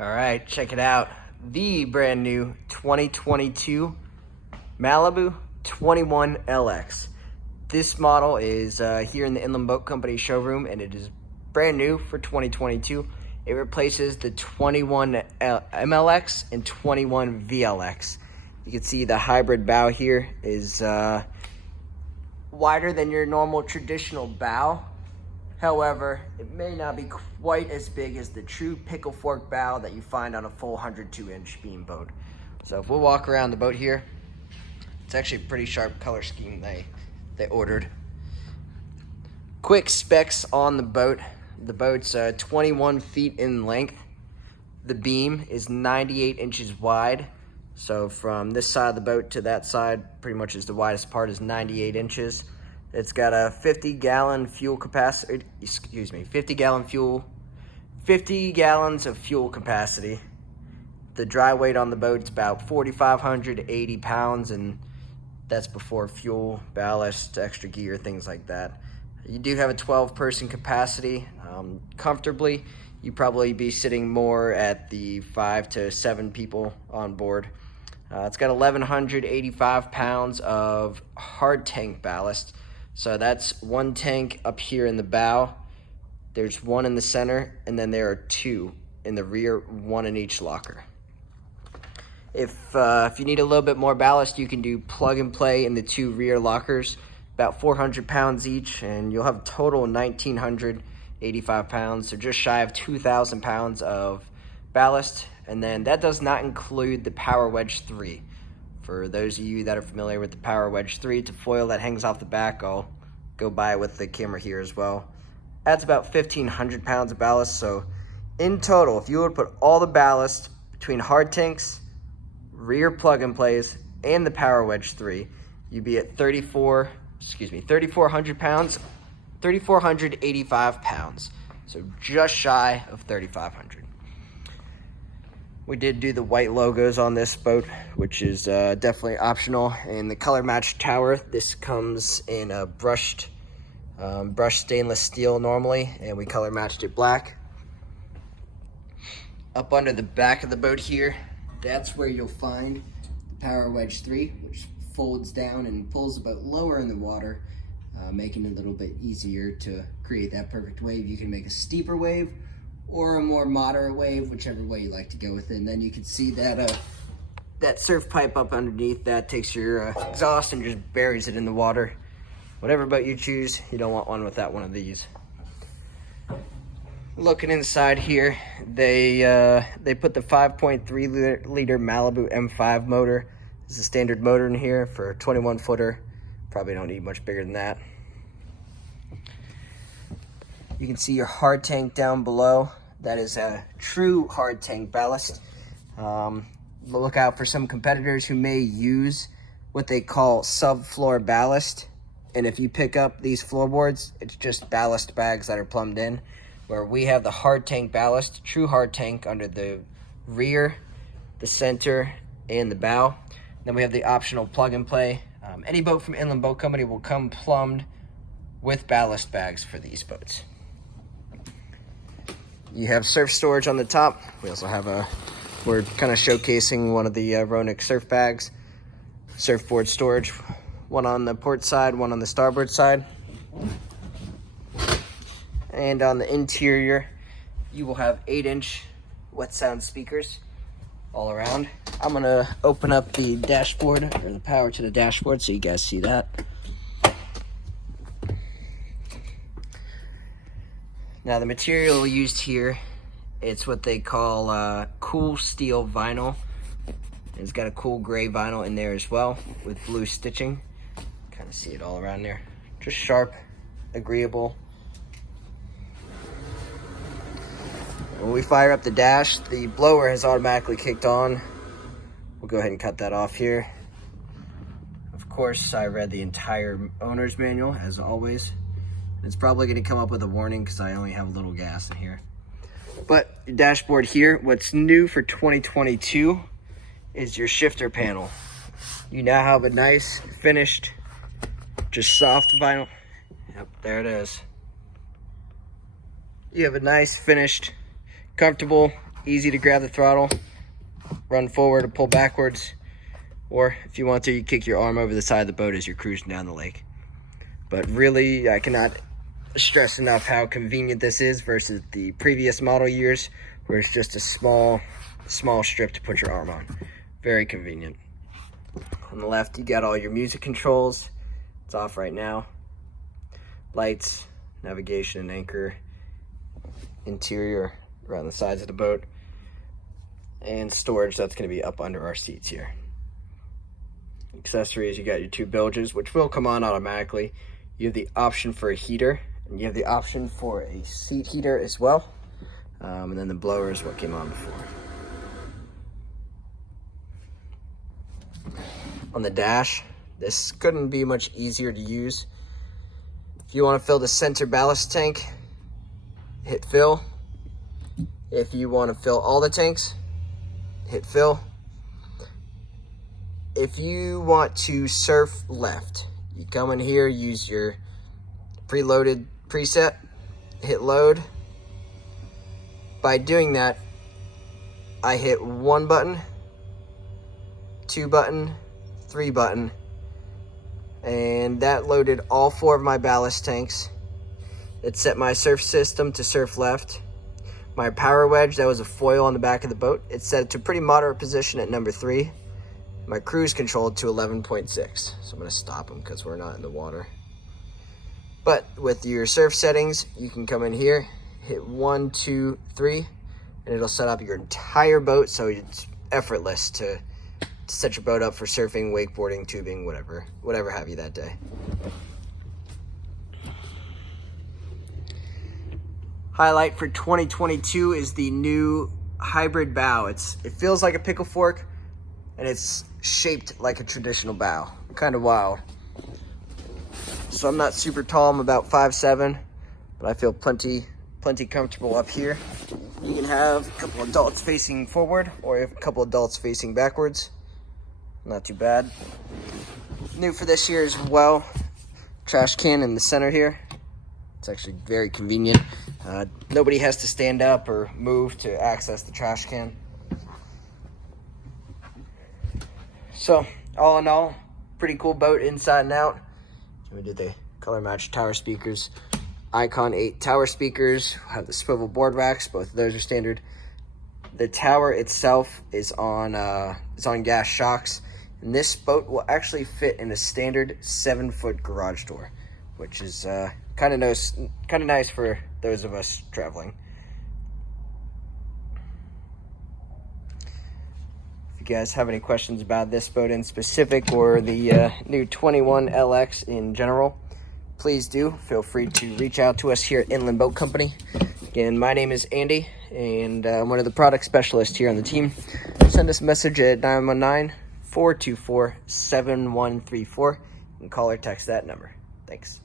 All right, check it out. The brand new 2022 Malibu 21LX. This model is here in the Inland Boat Company showroom, and it is brand new for 2022. It replaces the 21 MLX and 21 VLX. You can see the hybrid bow here is wider than your normal traditional bow. However, it may not be quite as big as the true pickle fork bow that you find on a full 102-inch beam boat. So if we'll walk around the boat here, it's actually a pretty sharp color scheme they ordered. Quick specs on the boat. The boat's 21 feet in length. The beam is 98 inches wide. So from this side of the boat to that side, pretty much is the widest part, is 98 inches. It's got a 50 gallons of fuel capacity. The dry weight on the boat's about 4,580 pounds, and that's before fuel, ballast, extra gear, things like that. You do have a 12-person capacity. Comfortably, you'd probably be sitting more at the 5 to 7 people on board. It's got 1,185 pounds of hard tank ballast. So that's one tank up here in the bow. There's one in the center, and then there are two in the rear, one in each locker. If you need a little bit more ballast, you can do plug and play in the two rear lockers, about 400 pounds each, and you'll have a total of 1,985 pounds, so just shy of 2,000 pounds of ballast. And then that does not include the Power Wedge 3. For those of you that are familiar with the Power Wedge 3, it's a foil that hangs off the back. I'll go by it with the camera here as well. Adds about 1,500 pounds of ballast. So in total, if you would put all the ballast between hard tanks, rear plug and plays, and the Power Wedge 3, you'd be at 3,400 pounds, 3,485 pounds. So just shy of 3,500. We did do the white logos on this boat, which is definitely optional. And the color match tower, this comes in a brushed stainless steel normally, and we color matched it black. Up under the back of the boat here, that's where you'll find the Power Wedge 3, which folds down and pulls the boat lower in the water, making it a little bit easier to create that perfect wave. You can make a steeper wave or a more moderate wave, whichever way you like to go with it. And then you can see that that surf pipe up underneath that takes your exhaust and just buries it in the water. Whatever boat you choose, you don't want one without one of these. Looking inside here, they put the 5.3 liter Malibu M5 motor. This is a standard motor in here for a 21 footer. Probably don't need much bigger than that. You can see your hard tank down below. That is a true hard tank ballast. Look out for some competitors who may use what they call subfloor ballast. And if you pick up these floorboards, it's just ballast bags that are plumbed in. Where we have the hard tank ballast, true hard tank under the rear, the center, and the bow. Then we have the optional plug and play. Any boat from Inland Boat Company will come plumbed with ballast bags for these boats. You have surf storage on the top. We also have we're kind of showcasing one of the Ronick surf bags. Surfboard storage, one on the port side, one on the starboard side. And on the interior, you will have 8-inch wet sound speakers all around. I'm gonna open up the dashboard, or the power to the dashboard, so you guys see that. Now the material used here, it's what they call cool steel vinyl. It's got a cool gray vinyl in there as well with blue stitching. Kind of see it all around there. Just sharp, agreeable. When we fire up the dash, the blower has automatically kicked on. We'll go ahead and cut that off here. Of course, I read the entire owner's manual, as always. It's probably going to come up with a warning because I only have a little gas in here. But your dashboard here, what's new for 2022 is your shifter panel. You now have a nice finished, just soft vinyl. Yep, there it is. You have a nice finished, comfortable, easy to grab the throttle, run forward or pull backwards, or if you want to, you kick your arm over the side of the boat as you're cruising down the lake. But really, I cannot stress enough how convenient this is versus the previous model years where it's just a small strip to put your arm on. Very convenient. On the left, you got all your music controls. It's off right now. Lights, navigation and anchor, interior around the sides of the boat, and storage that's going to be up under our seats here. Accessories, you got your 2 bilges, which will come on automatically. You have the option for a heater, and you have the option for a seat heater as well. And then the blower is what came on before. On the dash, this couldn't be much easier to use. If you want to fill the center ballast tank, hit fill. If you want to fill all the tanks, hit fill. If you want to surf left, you come in here, use your preloaded preset, hit load. By doing that, I hit 1 button, 2 button, 3 button, and that loaded all 4 of my ballast tanks. It set my surf system to surf left. My power wedge, that was a foil on the back of the boat, it's set it to a pretty moderate position at number 3. My cruise control to 11.6. So I'm going to stop them because we're not in the water. But with your surf settings, you can come in here, hit 1, 2, 3, and it'll set up your entire boat so it's effortless to set your boat up for surfing, wakeboarding, tubing, whatever have you that day. Highlight for 2022 is the new hybrid bow. It feels like a pickle fork, and it's shaped like a traditional bow. Kind of wild. So I'm not super tall, I'm about 5'7", but I feel plenty comfortable up here. You can have a couple adults facing forward or a couple adults facing backwards. Not too bad. New for this year as well, trash can in the center here. It's actually very convenient. Nobody has to stand up or move to access the trash can. So, all in all, pretty cool boat inside and out. We did the color match tower speakers. Icon 8 tower speakers, have the swivel board racks, both of those are standard. The tower itself is on gas shocks, and this boat will actually fit in a standard 7-foot garage door, which is kind of nice for those of us traveling. If you guys have any questions about this boat in specific or the new 21 LX in general, please do feel free to reach out to us here at Inland Boat Company. Again, my name is Andy, and I'm one of the product specialists here on the team. Send us a message at 919-424-7134 and call or text that number. Thanks.